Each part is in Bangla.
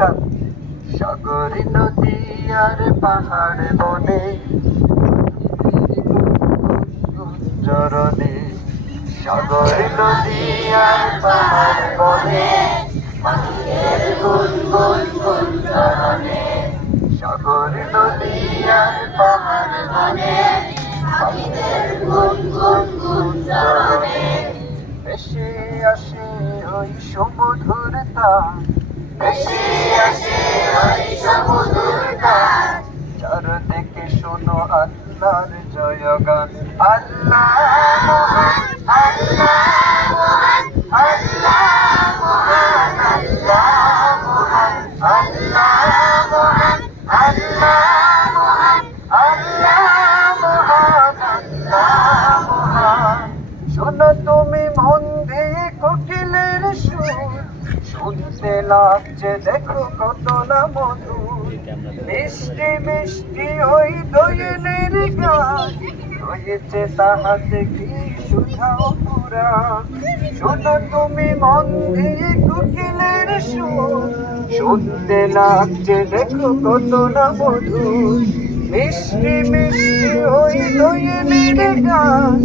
সাগর নদী আর পাহাড় বনে চরণে, সাগর নদী আর পাহাড় বনে পাখিদের গুনগুন গুঞ্জরণে, সাগর নদী আর পাহাড় বনে পাখিদের গুনগুন গুঞ্জরণে। ভেসে আসে ওই সমুদ্র তার, ভেসে আসে ওই সমুদ্র তার, চারদিকে শোনো আল্লাহর জয়গান। আল্লাহ মহান, আল্লাহ মহান, আল্লাহ মহান, আল্লাহ মহান, আল্লাহ মহান, আল্লাহ মহান, আল্লাহ মহান, আল্লাহ মহান। শোনো তুমি মন দিয়ে কোকিলের সুর, শুনতে লাগছে দেখো কত না মধুর, মিষ্টি মিষ্টি ওই দোয়েলের গান, রয়েছে তাহাতে কি সুধাও পুরাণ। শোনো তুমি মন দিয়ে কোকিলের সুর, শুনতে লাগছে দেখো কত না মধুর, মিষ্টি মিষ্টি ওই দোয়েলের গান,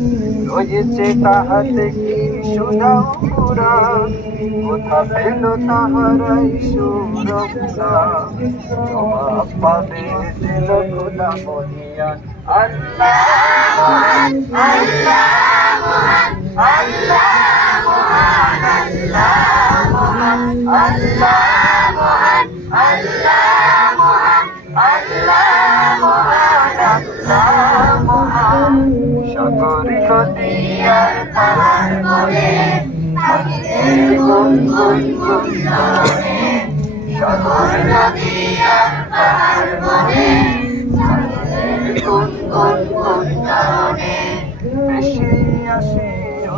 রয়েছে তাহাতে কি সুধাও পুরাণ। কোথা পেল তাহারাই সুরঙ্গা, জবাব পাবে দিল খোদা মহিয়ান। আল্লাহ মহান, আল্লাহ মহান, আল্লাহ মহান, আল্লাহ মহান, আল্লাহ মহান, আল্লাহ মহান, আল্লাহ মহান, আল্লাহ মহান। সাগর নদী আর পাহাড় বনে পাখিদের গুনগুন গুঞ্জরণে, সাগর নদী আর পাহাড় বনে পাখিদের গুনগুন গুঞ্জরণে। ভেসে আসে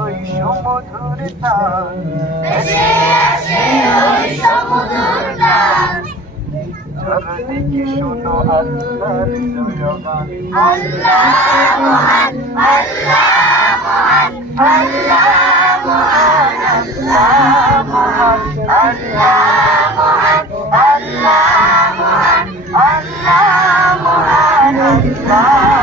ওই সমুদ্র তার, ভেসে আসে ওই সমুদ্র তার, চারদিকে শোনো আল্লাহর জয়গান। আল্লাহ মহান, আল্লাহ মহান, আল্লাহ মহান, আল্লাহ মহান, আল্লাহ মহান, আল্লাহ মহান, আল্লাহ মহান, আল্লাহ